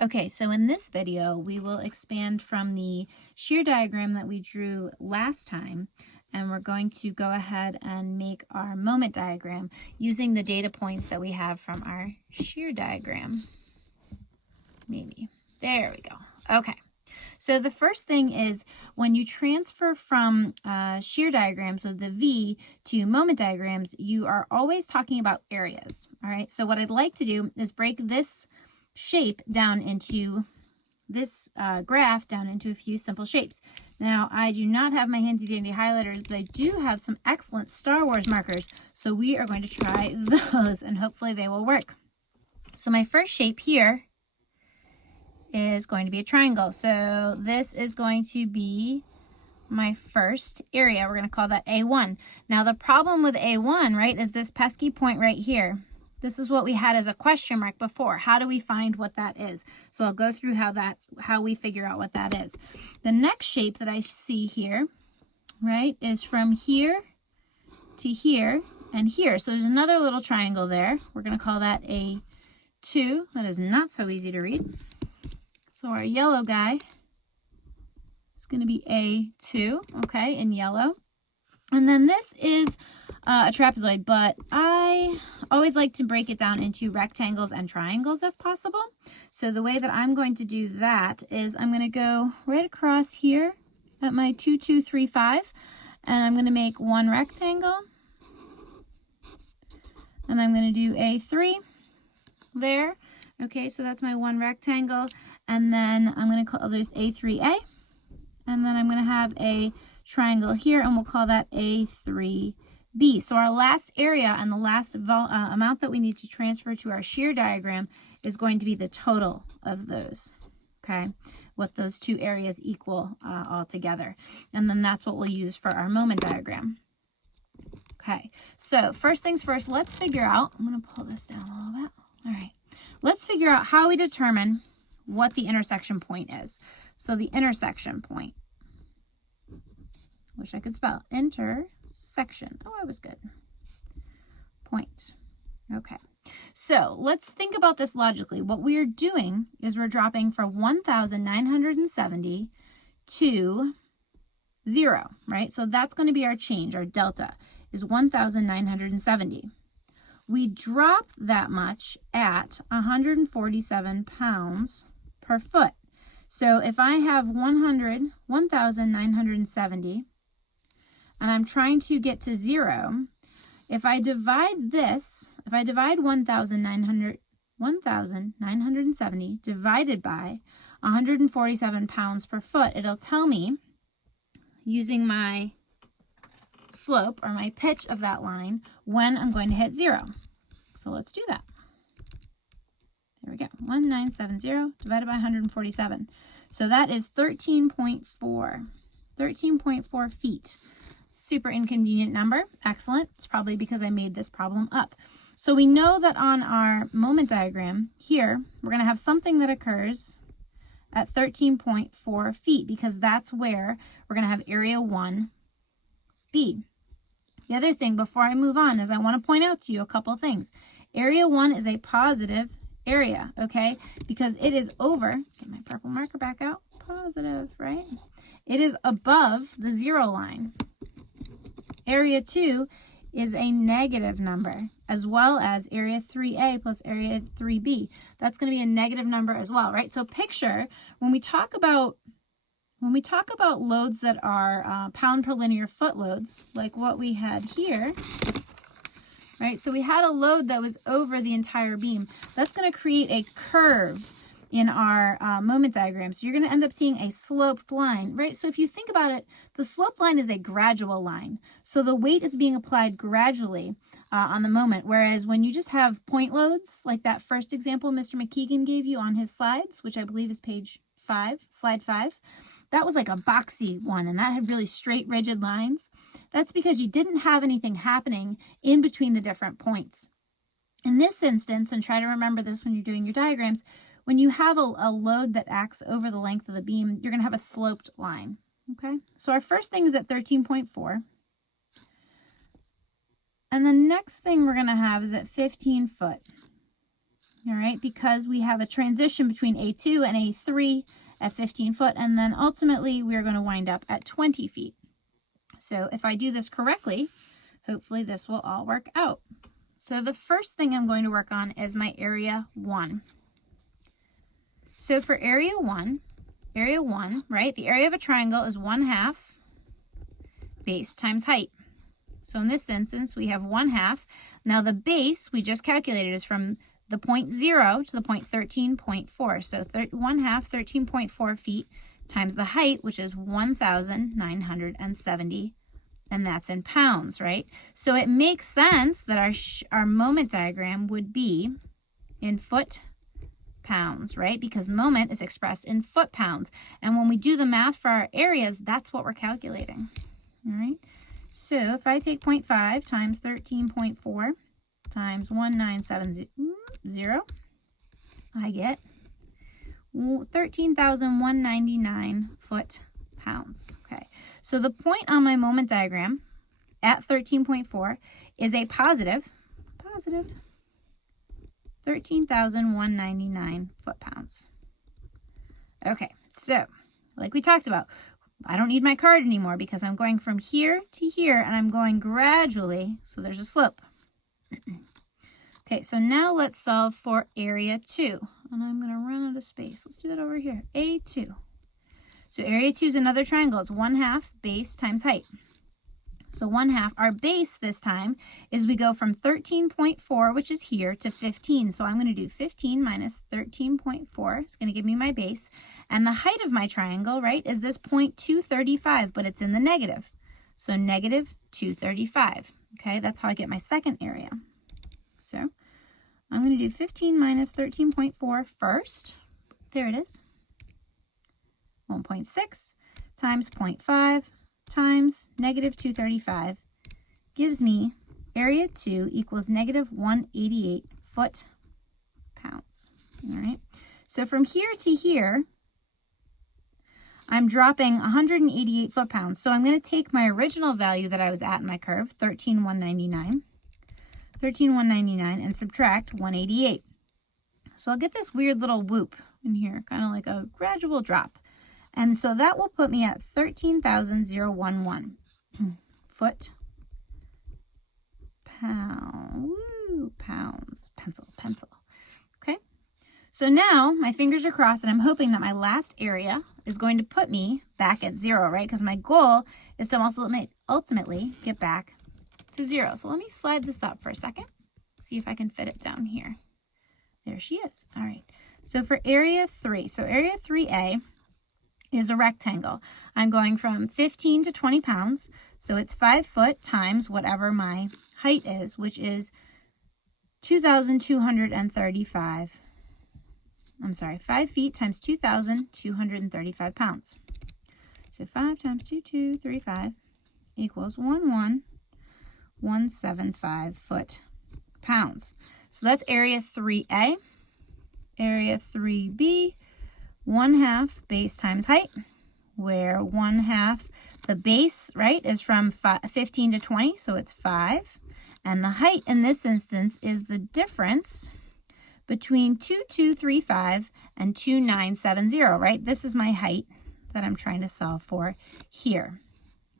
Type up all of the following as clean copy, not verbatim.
Okay, so in this video, we will expand from the shear diagram that we drew last time, and we're going to go ahead and make our moment diagram using the data points that we have from our shear diagram. Maybe. There we go. Okay. So the first thing is when you transfer from shear diagrams with the V to moment diagrams, you are always talking about areas. All right. So what I'd like to do is break this shape down into this graph down into a few simple shapes. Now, I do not have my handy dandy highlighters, but I do have some excellent Star Wars markers. So we are going to try those and hopefully they will work. So my first shape here is going to be a triangle. So this is going to be my first area. We're going to call that A1. Now the problem with A1, right, is this pesky point right here. This is what we had as a question mark before. How do we find what that is? So I'll go through how we figure out what that is. The next shape that I see here, right, is from here to here and here. So there's another little triangle there. We're going to call that A2. That is not so easy to read. So our yellow guy is going to be A2, okay, in yellow. And then this is a trapezoid, but I always like to break it down into rectangles and triangles if possible. So the way that I'm going to do that is I'm going to go right across here at my 2, 2, 3, 5, and I'm going to make one rectangle. And I'm going to do A3 there. Okay, so that's my one rectangle. And then I'm going to call there's A3A. And then I'm going to have a triangle here, and we'll call that A3B. So our last area and the last amount that we need to transfer to our shear diagram is going to be the total of those, okay, what those two areas equal all together. And then that's what we'll use for our moment diagram. Okay, so first things first, let's figure out, I'm going to pull this down a little bit. All right, let's figure out how we determine what the intersection point is. So the intersection point. Wish I could spell intersection. Oh, I was good. Point. Okay. So let's think about this logically. What we are doing is we're dropping from 1,970 to 0, right? So that's going to be our change. Our delta is 1,970. We drop that much at 147 pounds per foot. So if I have 1,970, and I'm trying to get to 0, if I divide 1,970 divided by 147 pounds per foot, it'll tell me, using my slope or my pitch of that line, when I'm going to hit 0. So let's do that. There we go, 1,970 divided by 147. So that is 13.4 feet. Super inconvenient number. Excellent. It's probably because I made this problem up. So we know that on our moment diagram here, we're going to have something that occurs at 13.4 feet because that's where we're going to have area 1B. The other thing before I move on is I want to point out to you a couple of things. Area 1 is a positive area, okay, because it is over, get my purple marker back out, positive, right? It is above the 0 line. Area 2 is a negative number, as well as area 3A plus area 3B. That's going to be a negative number as well, right? So picture when we talk about loads that are pound per linear foot loads, like what we had here, right? So we had a load that was over the entire beam. That's going to create a curve in our moment diagram. So you're going to end up seeing a sloped line, right? So if you think about it, the sloped line is a gradual line. So the weight is being applied gradually on the moment, whereas when you just have point loads, like that first example Mr. McKeegan gave you on his slides, which I believe is page 5, slide 5, that was like a boxy one, and that had really straight, rigid lines. That's because you didn't have anything happening in between the different points. In this instance, and try to remember this when you're doing your diagrams, when you have a load that acts over the length of the beam, you're going to have a sloped line, okay? So our first thing is at 13.4. And the next thing we're going to have is at 15 foot. all right, because we have a transition between A2 and A3 at 15 foot, and then ultimately we're going to wind up at 20 feet. So if I do this correctly, hopefully this will all work out. So the first thing I'm going to work on is my area 1. So for area 1, right, the area of a triangle is 1/2 base times height. So in this instance, we have 1/2. Now the base we just calculated is from the point 0 to the point 13.4. So 1/2, 13.4 feet times the height, which is 1,970, and that's in pounds, right? So it makes sense that our moment diagram would be in foot pounds, right? Because moment is expressed in foot pounds. And when we do the math for our areas, that's what we're calculating, all right? So if I take 0.5 times 13.4 times 1970, I get 13,199 foot pounds. Okay, so the point on my moment diagram at 13.4 is a positive 13,199 foot pounds. Okay, so like we talked about, I don't need my card anymore because I'm going from here to here and I'm going gradually, so there's a slope. Okay, so now let's solve for area 2. And I'm going to run out of space. Let's do that over here. A2. So area 2 is another triangle. It's 1/2 base times height. So 1/2, our base this time is we go from 13.4, which is here, to 15. So I'm going to do 15 minus 13.4. It's going to give me my base. And the height of my triangle, right, is this point 235, but it's in the negative. So negative 235. Okay, that's how I get my second area. So I'm going to do 15 minus 13.4 first. There it is. 1.6 times 0.5 times negative 235 gives me area 2 equals negative 188 foot pounds. All right. So from here to here, I'm dropping 188 foot pounds. So I'm going to take my original value that I was at in my curve, 13,199, and subtract 188. So I'll get this weird little whoop in here, kind of like a gradual drop. And so that will put me at 13,011 foot pound. Woo, pounds. Pencil. Okay. So now my fingers are crossed and I'm hoping that my last area is going to put me back at 0, right? Because my goal is to ultimately get back to 0. So let me slide this up for a second. See if I can fit it down here. There she is. All right. So for area 3, so area 3A is a rectangle. I'm going from 15 to 20 pounds. So it's 5 foot times whatever my height is, which is 2,235. I'm sorry, 5 feet times 2,235 pounds. So 5 times 2,235 equals 1,175 foot pounds. So that's area 3A. Area 3B, 1/2 base times height, where 1/2, the base, right, is from 15 to 20, so it's 5. And the height in this instance is the difference between 2,235 and 2,970, right? This is my height that I'm trying to solve for here.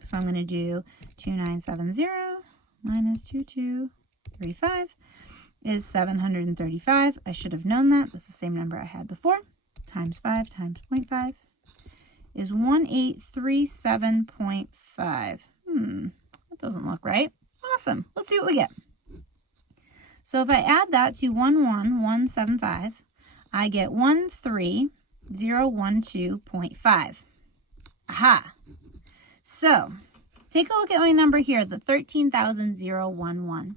So I'm going to do 2,970 minus 2,235 is 735. I should have known that. That's the same number I had before. Times 5 times 0.5 is 1837.5. That doesn't look right. Awesome. Let's see what we get. So if I add that to 11175, I get 13012.5. Aha. So take a look at my number here, the 13,011.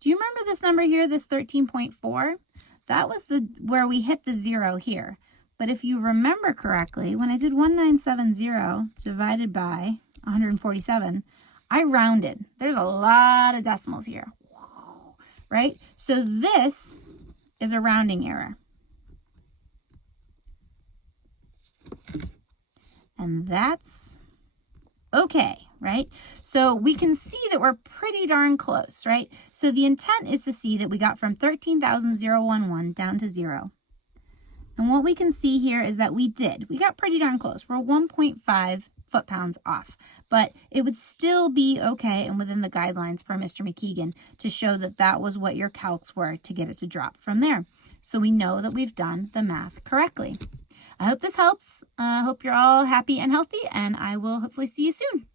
Do you remember this number here, this 13.4? That was where we hit the 0 here. But if you remember correctly, when I did 1970 divided by 147, I rounded. There's a lot of decimals here, right? So this is a rounding error. And that's okay. right? So we can see that we're pretty darn close, right? So the intent is to see that we got from 13,011 down to 0. And what we can see here is that we got pretty darn close. We're 1.5 foot-pounds off, but it would still be okay and within the guidelines per Mr. McKeegan to show that that was what your calcs were to get it to drop from there. So we know that we've done the math correctly. I hope this helps. I hope you're all happy and healthy, and I will hopefully see you soon.